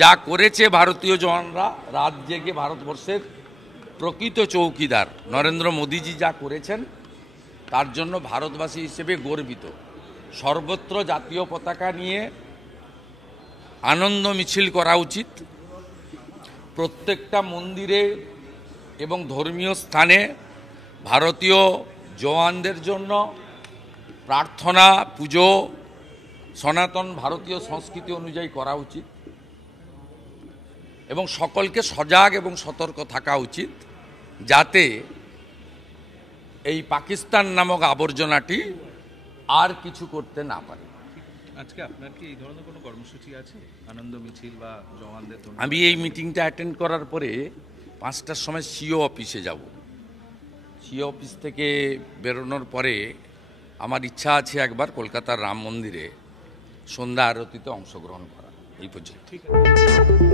যা করেছে ভারতীয় জওয়ানরা, রাত জেগে ভারতবর্ষের প্রকৃত চৌকিদার নরেন্দ্র মোদীজি যা করেছেন তার জন্য ভারতবাসী হিসেবে গর্বিত। সর্বত্র জাতীয় পতাকা নিয়ে আনন্দ মিছিল করা উচিত। প্রত্যেকটা মন্দিরে এবং ধর্মীয় স্থানে ভারতীয় জওয়ানদের জন্য প্রার্থনা, পুজো সনাতন ভারতীয় সংস্কৃতি অনুযায়ী করা উচিত এবং সকলকে সজাগ এবং সতর্ক থাকা উচিত যাতে এই পাকিস্তান নামক আবর্জনাটি আর কিছু করতে না পারে। আজকে আপনার কি এই ধরনের কোনো কর্মসূচি আছে, আনন্দ মিছিল বা জওয়ানদের? আমি এই মিটিংটা অ্যাটেন্ড করার পরে 5টার সময় সিও অফিসে যাব। সিও অফিস থেকে বেরোনোর পরে আমার ইচ্ছা আছে একবার কলকাতার রাম মন্দিরে সন্ধ্যা আরতিতে অংশগ্রহণ করা। এই পর্যন্ত। ঠিক আছে।